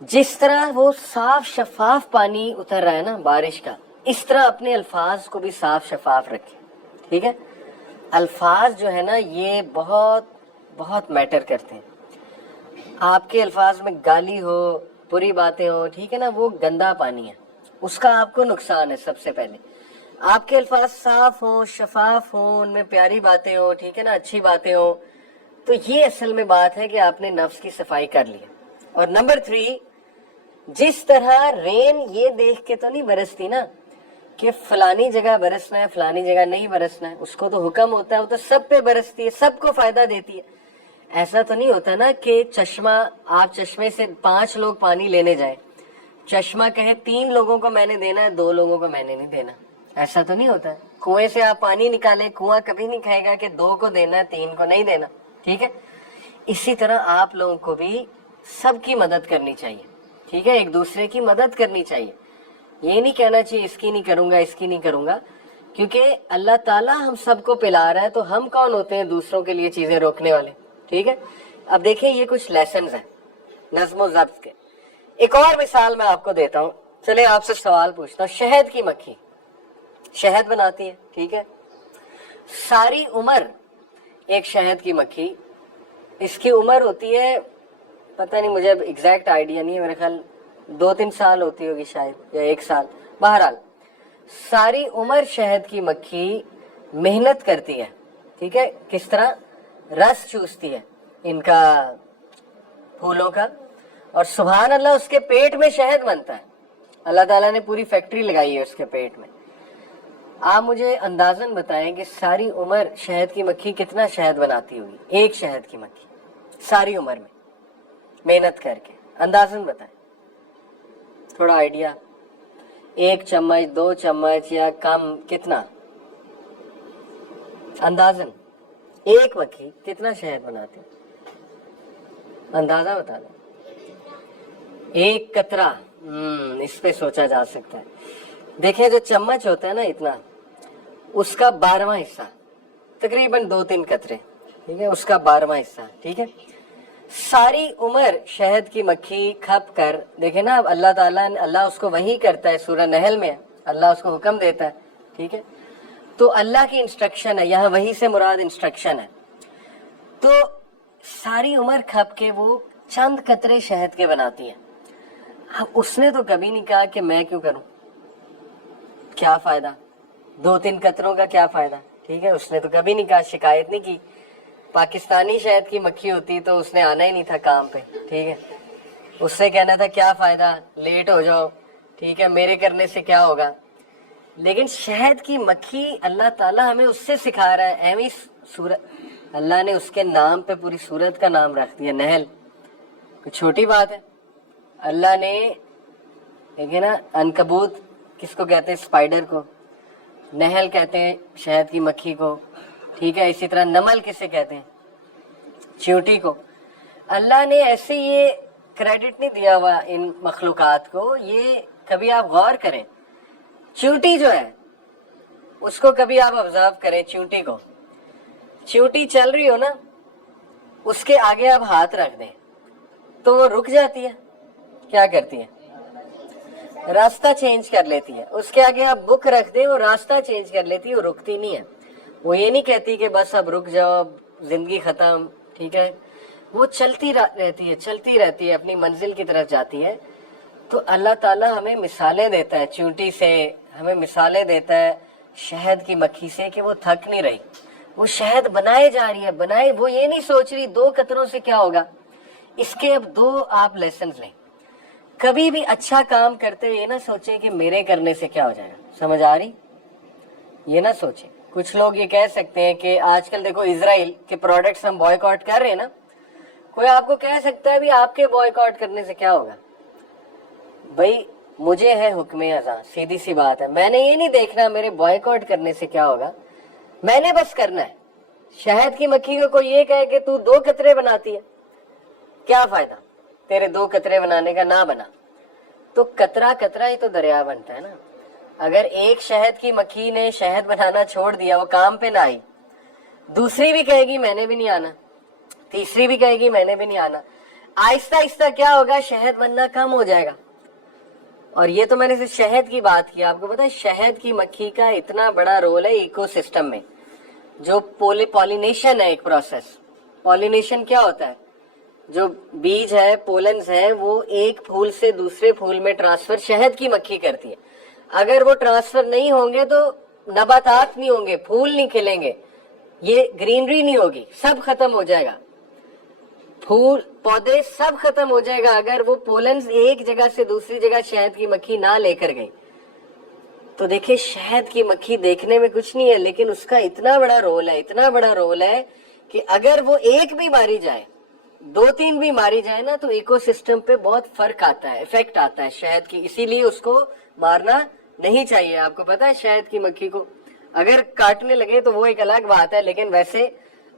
جس طرح وہ صاف شفاف پانی اتر رہا ہے نا بارش کا، اس طرح اپنے الفاظ کو بھی صاف شفاف رکھیں. ٹھیک ہے، الفاظ جو ہے نا یہ بہت بہت میٹر کرتے ہیں. آپ کے الفاظ میں گالی ہو، بری باتیں ہو، ٹھیک ہے نا، وہ گندا پانی ہے، اس کا آپ کو نقصان ہے. سب سے پہلے آپ کے الفاظ صاف ہوں، شفاف ہوں، ان میں پیاری باتیں ہوں، ٹھیک ہے نا، اچھی باتیں ہوں، تو یہ اصل میں بات ہے کہ آپ نے نفس کی صفائی کر لی. اور نمبر 3، جس طرح رین یہ دیکھ کے تو نہیں برستی نا کہ فلانی جگہ برسنا ہے فلانی جگہ نہیں برسنا ہے، اس کو تو حکم ہوتا ہے، وہ تو سب پہ برستی ہے، سب کو فائدہ دیتی ہے. ایسا تو نہیں ہوتا نا کہ چشمہ، آپ چشمے سے 5 لوگ پانی لینے جائیں، چشمہ کہے 3 لوگوں کو میں نے دینا ہے، 2 لوگوں کو میں نے نہیں دینا. ایسا تو نہیں ہوتا ہے. کنویں سے آپ پانی نکالیں، کنواں کبھی نہیں کہے گا کہ 2 کو دینا ہے 3 کو نہیں دینا. ٹھیک ہے، اسی طرح آپ لوگوں کو بھی سب کی مدد کرنی چاہیے. ٹھیک ہے، ایک دوسرے کی مدد کرنی چاہیے. یہ نہیں کہنا چاہیے اس کی نہیں کروں گا، اس کی نہیں کروں گا، کیونکہ اللہ تعالیٰ ہم سب کو پلا رہا ہے، تو ہم کون ہوتے ہیں دوسروں کے لیے چیزیں روکنے والے. ٹھیک ہے، اب دیکھیں یہ کچھ لیسنز ہیں نظم و ضبط کے. ایک اور مثال میں آپ کو دیتا ہوں. چلے آپ سے سوال پوچھتا ہوں. شہد کی مکھی شہد بناتی ہے، ٹھیک ہے، ساری عمر ایک شہد کی مکھی، اس کی عمر ہوتی ہے، پتہ نہیں مجھے اب ایگزیکٹ آئیڈیا نہیں ہے، میرے خیال 2-3 سال ہوتی ہوگی شاید، یا 1 سال. بہرحال ساری عمر شہد کی مکھی محنت کرتی ہے. ٹھیک ہے، کس طرح رس چوستی ہے ان کا پھولوں کا، اور سبحان اللہ اس کے پیٹ میں شہد بنتا ہے. اللہ تعالیٰ نے پوری فیکٹری لگائی ہے اس کے پیٹ میں. آپ مجھے اندازاً بتائیں کہ ساری عمر شہد کی مکھی کتنا شہد بناتی ہوگی؟ ایک شہد کی مکھی ساری عمر میں محنت کر کے، اندازاً بتائیں، تھوڑا آئیڈیا. 1 چمچ، 2 چمچ یا کم، کتنا اندازاً ایک مکھی کتنا شہد بناتی؟ اندازہ بتا دیں. 1 قطرہ. اس پہ سوچا جا سکتا ہے. دیکھیں جو چمچ ہوتا ہے نا اتنا، اس کا 12واں حصہ، تقریباً 2-3 قطرے، ٹھیک ہے، اس کا 12واں حصہ. ٹھیک ہے، ساری عمر شہد کی مکھی کھپ کر، دیکھیں نا اب اللہ تعالیٰ نے، اللہ اس کو وحی کرتا ہے، سورہ نحل میں اللہ اس کو حکم دیتا ہے. ٹھیک ہے، تو اللہ کی انسٹرکشن ہے، یہاں وحی سے مراد انسٹرکشن ہے. تو ساری عمر کھپ کے وہ چند قطرے شہد کے بناتی ہے. اس نے تو کبھی نہیں کہا کہ میں کیوں کروں، کیا فائدہ، 2-3 قطروں کا کیا فائدہ. ٹھیک ہے، اس نے تو کبھی نہیں کہا، شکایت نہیں کی. پاکستانی شہد کی مکھی ہوتی تو اس نے آنا ہی نہیں تھا کام پہ. ٹھیک ہے، اس سے کہنا تھا کیا فائدہ، لیٹ ہو جاؤ، ٹھیک ہے، میرے کرنے سے کیا ہوگا. لیکن شہد کی مکھی اللہ تعالیٰ ہمیں اس سے سکھا رہا ہے. ایویں سورت اللہ نے اس کے نام پہ پوری سورت کا نام رکھ دیا، نحل. کوئی چھوٹی بات ہے. اللہ نے دیکھیں نا، عنکبوت کس کو کہتے ہیں؟ اسپائڈر کو. نحل کہتے ہیں شہد کی مکھی کو. ٹھیک ہے، اسی طرح نمل کسے کہتے ہیں؟ چیونٹی کو. اللہ نے ایسے یہ کریڈٹ نہیں دیا ہوا ان مخلوقات کو. یہ کبھی آپ غور کریں، چیونٹی جو ہے اس کو کبھی آپ آبزرو کریں، چیونٹی کو، چیونٹی چل رہی ہو نا، اس کے آگے آپ ہاتھ رکھ دیں تو وہ رک جاتی ہے. کیا کرتی ہے؟ راستہ چینج کر لیتی ہے. اس کے آگے آپ بک رکھ دیں، وہ راستہ چینج کر لیتی ہے، وہ رکتی نہیں ہے. وہ یہ نہیں کہتی کہ بس اب رک جاؤ، زندگی ختم. ٹھیک ہے، وہ چلتی رہتی ہے، چلتی رہتی ہے، اپنی منزل کی طرف جاتی ہے. تو اللہ تعالیٰ ہمیں مثالیں دیتا ہے چیونٹی سے، ہمیں مثالیں دیتا ہے شہد کی مکھی سے کہ وہ تھک نہیں رہی، وہ شہد بنائے جا رہی ہے، بنائے. وہ یہ نہیں سوچ رہی 2 قطروں سے کیا ہوگا. اس کے اب 2 آپ لیسنز لیں. کبھی بھی اچھا کام کرتے ہوئے یہ نہ سوچیں کہ میرے کرنے سے کیا ہو جائے گا. سمجھ آ رہی؟ یہ نہ سوچیں. کچھ لوگ یہ کہہ سکتے ہیں کہ آج کل دیکھو اسرائیل کے پروڈکٹس ہم بوائیکاٹ کر رہے ہیں نا، کوئی آپ کو کہہ سکتا ہے بھی آپ کے بوائیکاٹ کرنے سے کیا ہوگا. بھائی مجھے ہے حکم ازاں، سیدھی سی بات ہے. میں نے یہ نہیں دیکھنا میرے بوائیکاٹ کرنے سے کیا ہوگا، میں نے بس کرنا ہے. شہد کی مکھی کو کوئی یہ کہے کہ تو 2 قطرے بناتی ہے، کیا فائدہ تیرے 2 قطرے بنانے کا، نہ بنا. تو قطرہ قطرہ ہی تو دریا بنتا ہے نا. اگر ایک شہد کی مکھی نے شہد بنانا چھوڑ دیا، وہ کام پہ نہ آئی، دوسری بھی کہے گی میں نے بھی نہیں آنا، تیسری بھی کہے گی میں نے بھی نہیں آنا. آہستہ آہستہ کیا ہوگا, شہد بننا کم ہو جائے گا. اور یہ تو میں نے صرف شہد کی بات کی. آپ کو پتا ہے شہد کی مکھی کا اتنا بڑا رول ہے ایکو سسٹم میں, جو پولینیشن ہے ایک پروسیس. پولینیشن کیا ہوتا ہے, جو بیج ہے, پولنز ہے, وہ ایک پھول سے دوسرے پھول میں ٹرانسفر شہد کی مکھی کرتی ہے. اگر وہ ٹرانسفر نہیں ہوں گے تو نباتات نہیں ہوں گے, پھول نہیں کھلیں گے, یہ گرینری نہیں ہوگی, سب ختم ہو جائے گا, پھول پودے سب ختم ہو جائے گا اگر وہ پولنز ایک جگہ سے دوسری جگہ شہد کی مکھی نہ لے کر گئی. تو دیکھیں شہد کی مکھی دیکھنے میں کچھ نہیں ہے, لیکن اس کا اتنا بڑا رول ہے, اتنا بڑا رول ہے کہ اگر وہ ایک بھی ماری جائے, 2-3 بھی ماری جائے نا, تو ایکو سسٹم پہ بہت فرق آتا ہے, افیکٹ آتا ہے شہد کی. اسی لیے اس کو مارنا نہیں چاہیے. آپ کو پتا ہے شہد کی مکھی کو اگر کاٹنے لگے تو وہ ایک الگ بات ہے, لیکن ویسے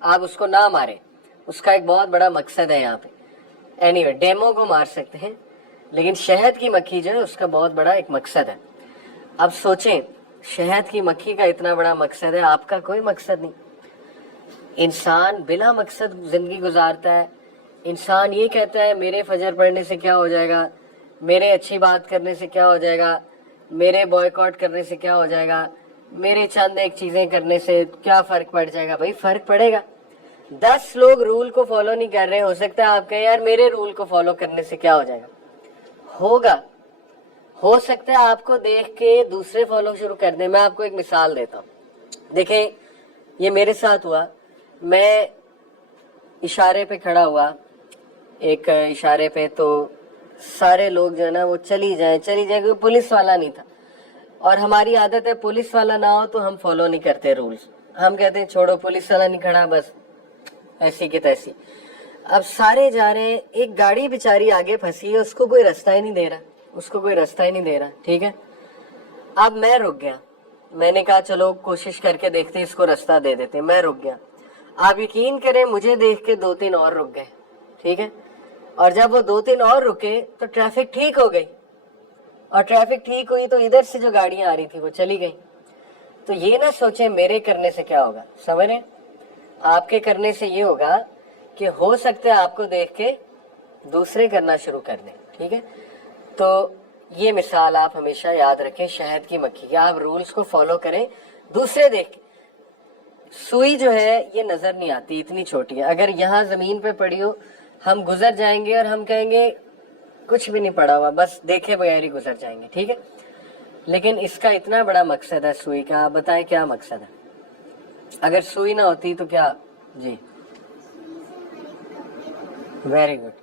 آپ اس کو نہ ماریں, اس کا ایک بہت بڑا مقصد ہے یہاں پہ. اینی ڈیمو کو مار سکتے ہیں, لیکن شہد کی مکھی جو ہے اس کا بہت بڑا ایک مقصد ہے. اب سوچیں, شہد کی مکھی کا اتنا بڑا مقصد ہے, آپ کا کوئی مقصد نہیں. انسان بلا مقصد زندگی گزارتا ہے. انسان یہ کہتا ہے میرے فجر پڑھنے سے کیا ہو جائے گا, میرے اچھی بات کرنے سے کیا ہو جائے گا, میرے بوائکاٹ کرنے سے کیا ہو جائے گا, میرے چند ایک چیزیں کرنے سے کیا فرق پڑ جائے گا. بھائی فرق پڑے گا. 10 لوگ رول کو فالو نہیں کر رہے, ہو سکتا ہے آپ کہیں یار میرے رول کو فالو کرنے سے کیا ہو جائے گا. ہوگا, ہو سکتا ہے آپ کو دیکھ کے دوسرے فالو شروع کر دیں. میں آپ کو ایک مثال دیتا ہوں. دیکھیں یہ میرے ساتھ ہوا. میں اشارے پہ کھڑا ہوا, ایک اشارے پہ, تو سارے لوگ جو ہے نا وہ چلی جائیں, کیونکہ پولیس والا نہیں تھا. اور ہماری عادت ہے پولیس والا نہ ہو تو ہم فالو نہیں کرتے رولز. ہم کہتے ہیں چھوڑو پولیس والا نہیں کھڑا, بس ایسی کی تیسی. اب سارے جا رہے ہیں, ایک گاڑی بیچاری آگے پھنسی ہے, اس کو کوئی رستہ ہی نہیں دے رہا, ٹھیک ہے. اب میں رک گیا, میں نے کہا چلو کوشش کر کے دیکھتے اس کو رستہ دے دیتے. میں رک گیا. آپ یقین کریں مجھے دیکھ کے 2-3 اور رک گئے, ٹھیک ہے. اور جب وہ 2-3 اور رکے تو ٹریفک ٹھیک ہو گئی, اور ٹریفک ٹھیک ہوئی تو ادھر سے جو گاڑیاں آ رہی تھی وہ چلی گئی. تو یہ نہ سوچیں میرے کرنے سے کیا ہوگا, سمجھ رہے ہیں, آپ کے کرنے سے یہ ہوگا کہ ہو سکتا ہے آپ کو دیکھ کے دوسرے کرنا شروع کر دیں, ٹھیک ہے. تو یہ مثال آپ ہمیشہ یاد رکھیں شہد کی مکھی کی. آپ رولز کو فالو کریں دوسرے دیکھ کے. سوئی جو ہے یہ نظر نہیں آتی, اتنی چھوٹی ہے. اگر یہاں زمین پہ پڑی ہو, ہم گزر جائیں گے اور ہم کہیں گے کچھ بھی نہیں پڑا ہوا, بس دیکھے بغیر ہی گزر جائیں گے, ٹھیک ہے. لیکن اس کا اتنا بڑا مقصد ہے سوئی کا. آپ بتائیں کیا مقصد ہے؟ اگر سوئی نہ ہوتی تو کیا؟ جی ویری گڈ,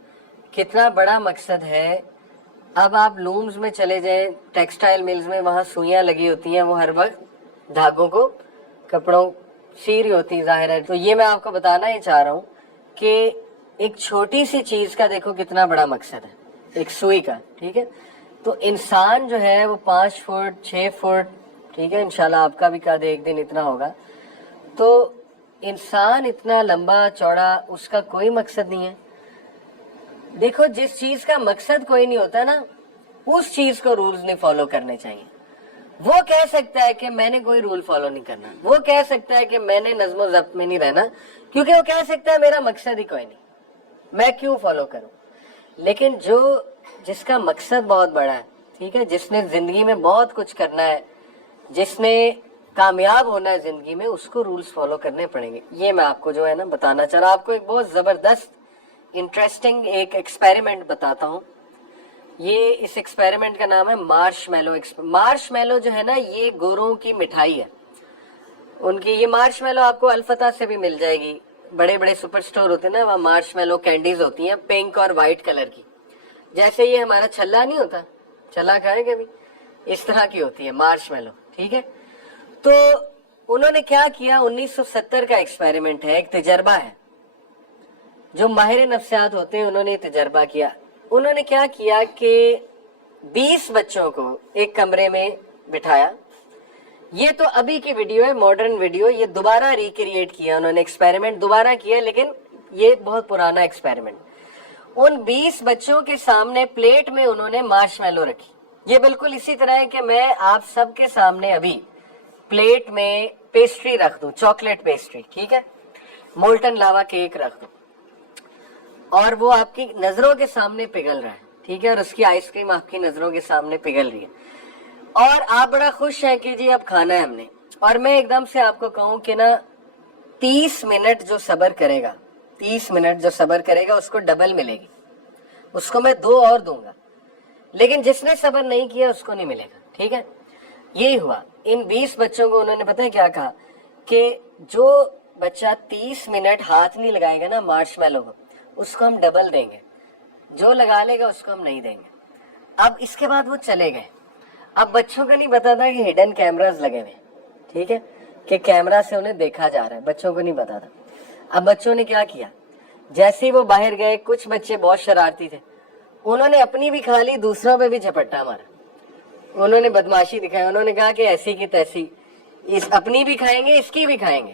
کتنا بڑا مقصد ہے. اب آپ لومز میں چلے جائیں, ٹیکسٹائل ملز میں, وہاں سوئیاں لگی ہوتی ہیں, وہ ہر وقت دھاگوں کو, کپڑوں سی رہی ہوتی, ظاہر ہے. تو یہ میں آپ کو بتانا ہی چاہ رہا ہوں کہ ایک چھوٹی سی چیز کا دیکھو کتنا بڑا مقصد ہے, ایک سوئی کا, ٹھیک ہے. تو انسان جو ہے وہ 5 فٹ 6 فٹ, ٹھیک ہے, انشاءاللہ آپ کا بھی قد ایک دن اتنا ہوگا. تو انسان اتنا لمبا چوڑا, اس کا کوئی مقصد نہیں ہے. دیکھو جس چیز کا مقصد کوئی نہیں ہوتا نا, اس چیز کو رولز نہیں فالو کرنے چاہیے. وہ کہہ سکتا ہے کہ میں نے کوئی رول فالو نہیں کرنا, وہ کہہ سکتا ہے کہ میں نے نظم و ضبط میں نہیں رہنا, کیونکہ وہ کہہ سکتا ہے میرا مقصد ہی کوئی نہیں, میں کیوں فالو کروں. لیکن جس کا مقصد بہت بڑا ہے, ٹھیک ہے, جس نے زندگی میں بہت کچھ کرنا ہے, جس نے کامیاب ہونا ہے زندگی میں, اس کو رولز فالو کرنے پڑیں گے. یہ میں آپ کو جو ہے نا بتانا چاہ رہا. آپ کو ایک بہت زبردست انٹرسٹنگ ایک ایکسپیریمنٹ بتاتا ہوں. یہ اس ایکسپیریمنٹ کا نام ہے مارش میلو. مارش میلو جو ہے نا یہ گوروں کی مٹھائی ہے. ان کی یہ مارش میلو آپ کو الفتح سے بھی مل جائے گی. بڑے بڑے سپر سٹور ہوتے ہیں نا, وہاں مارش میلو کینڈیز ہوتی ہیں, پنک اور وائٹ کلر کی. جیسے یہ ہمارا چھلا نہیں ہوتا, چھلا کھائے کبھی, اس طرح کی ہوتی ہے مارش میلو, ٹھیک ہے. تو انہوں نے کیا کیا, 1970 کا ایکسپیریمنٹ ہے, ایک تجربہ ہے. جو ماہر نفسیات ہوتے ہیں انہوں نے تجربہ کیا. انہوں نے کیا کیا کہ 20 بچوں کو ایک کمرے میں بٹھایا. یہ تو ابھی کی ویڈیو ہے, ماڈرن ویڈیو, یہ دوبارہ ریکریٹ کیا انہوں نے, ایکسپیریمنٹ دوبارہ کیا, لیکن یہ بہت پرانا ایکسپیریمنٹ. ان 20 بچوں کے سامنے پلیٹ میں انہوں نے مارش میلو رکھی. یہ بالکل اسی طرح ہے کہ میں آپ سب کے سامنے ابھی پلیٹ میں پیسٹری رکھ دوں, چاکلیٹ پیسٹری, ٹھیک ہے, مولٹن لاوا کیک رکھ دوں. اور وہ آپ کی نظروں کے سامنے پگھل رہا ہے, ٹھیک ہے, اور اس کی آئس کریم آپ کی نظروں کے سامنے پگھل رہی ہے, اور آپ بڑا خوش ہیں کہ جی اب کھانا ہے ہم نے, اور میں ایک دم سے آپ کو کہوں کہ نا 30 منٹ جو صبر کرے گا, 30 منٹ جو صبر کرے گا اس کو ڈبل ملے گی, اس کو میں 2 اور دوں گا, لیکن جس نے صبر نہیں کیا اس کو نہیں ملے گا, ٹھیک ہے. یہی ہوا ان 20 بچوں کو, انہوں نے پتہ ہے کیا کہا کہ جو بچہ 30 منٹ ہاتھ نہیں لگائے گا نا مارش میلو کو, اس کو ہم ڈبل دیں گے, جو لگا لے گا اس کو ہم نہیں دیں گے. اب اس کے بعد وہ چلے گئے. اب بچوں کا نہیں پتا تھا کہ ہڈن کیمراز لگے ہوئے, ٹھیک ہے, کہ کیمرہ سے انہیں دیکھا جا رہا ہے, بچوں کو نہیں پتا تھا. اب بچوں نے کیا کیا, جیسے ہی وہ باہر گئے, کچھ بچے بہت شرارتی تھے, انہوں نے اپنی بھی کھا لی, دوسروں پہ بھی جھپٹا مارا, انہوں نے بدماشی دکھائی, انہوں نے کہا کہ ایسی کی تیسی, اپنی بھی کھائیں گے اس کی بھی کھائیں گے,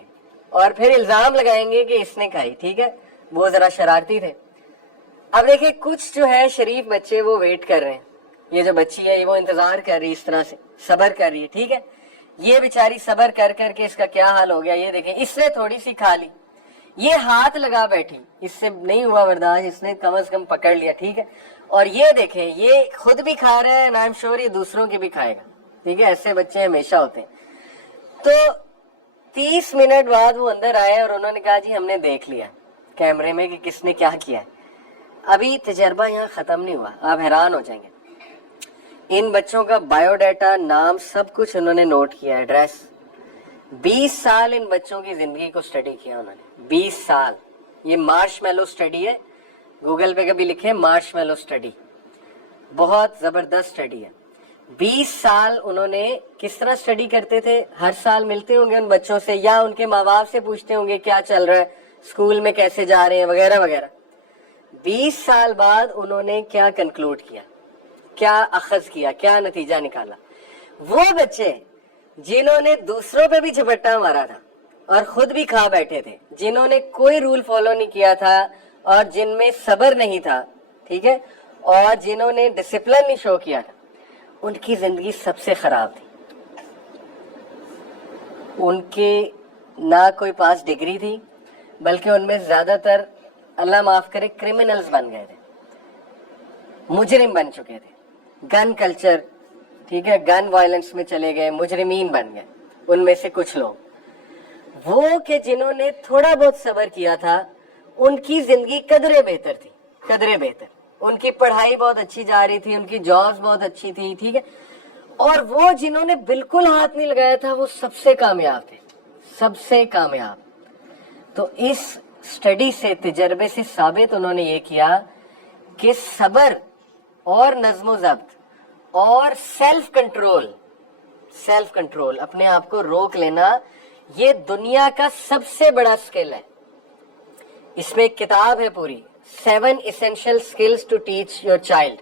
اور پھر الزام لگائیں گے کہ اس نے کھائی, ٹھیک ہے. وہ ذرا شرارتی تھے. اب دیکھیں کچھ جو ہے شریف بچے وہ ویٹ کر رہے ہیں, یہ جو بچی ہے وہ انتظار کر رہی ہے, اس طرح سے صبر کر رہی ہے, ٹھیک ہے. یہ بیچاری صبر کر کر کے اس کا کیا حال ہو گیا, یہ دیکھیں اس نے تھوڑی سی کھا لی, یہ ہاتھ لگا بیٹھی, اس سے نہیں ہوا برداشت, اس نے کم از کم پکڑ لیا, ٹھیک ہے. اور یہ دیکھیں یہ خود بھی کھا رہا ہے, آئی ایم شیور یہ دوسروں کی بھی کھائے گا, ٹھیک ہے. ایسے بچے ہمیشہ ہوتے ہیں. تو 30 منٹ بعد وہ اندر آئے اور انہوں نے کہا جی ہم نے دیکھ لیا کیمرے میں کہ کس نے کیا کیا ہے. ابھی تجربہ یہاں ختم نہیں ہوا, آپ حیران ہو جائیں گے. ان بچوں کا بایو ڈیٹا, نام, سب کچھ انہوں نے نوٹ کیا, ایڈریس. 20 سال ان بچوں کی زندگی کو اسٹڈی کیا انہوں نے, 20 سال. یہ مارش میلو اسٹڈی ہے, گوگل پہ کبھی لکھیں مارش میلو اسٹڈی, بہت زبردست اسٹڈی ہے. 20 سال انہوں نے کس طرح اسٹڈی کرتے تھے, ہر سال ملتے ہوں گے ان بچوں سے, یا ان کے ماں باپ سے پوچھتے ہوں گے کیا چل رہا ہے, اسکول میں کیسے جا رہے ہیں, وغیرہ وغیرہ. 20 سال بعد انہوں نے کیا کنکلوڈ کیا, کیا اخذ کیا, کیا نتیجہ نکالا. وہ بچے جنہوں نے دوسروں پہ بھی جھپٹا مارا تھا اور خود بھی کھا بیٹھے تھے, جنہوں نے کوئی رول فالو نہیں کیا تھا اور جن میں صبر نہیں تھا, ٹھیک ہے, اور جنہوں نے ڈسپلن نہیں شو کیا تھا, ان کی زندگی سب سے خراب تھی. ان کے نہ کوئی پاس ڈگری تھی, بلکہ ان میں زیادہ تر, اللہ معاف کرے, کرمنلز بن گئے تھے, مجرم بن چکے تھے. گن کلچر, ٹھیک ہے, گن وائلنس میں چلے گئے, مجرمین بن گئے. ان میں سے کچھ لوگ وہ کہ جنہوں نے تھوڑا بہت صبر کیا تھا, ان کی زندگی قدرے بہتر تھی, قدرے بہتر. ان کی پڑھائی بہت اچھی جا رہی تھی, ان کی جابز بہت اچھی تھی, ٹھیک ہے. اور وہ جنہوں نے بالکل ہاتھ نہیں لگایا تھا وہ سب سے کامیاب تھے, سب سے کامیاب. تو اس اسٹڈی سے, تجربے سے ثابت انہوں نے یہ کیا کہ صبر اور نظم و ضبط اور سیلف کنٹرول, سیلف کنٹرول, اپنے آپ کو روک لینا, یہ دنیا کا سب سے بڑا اسکل ہے. اس میں ایک کتاب ہے پوری, 7 Essential Skills to Teach Your Child.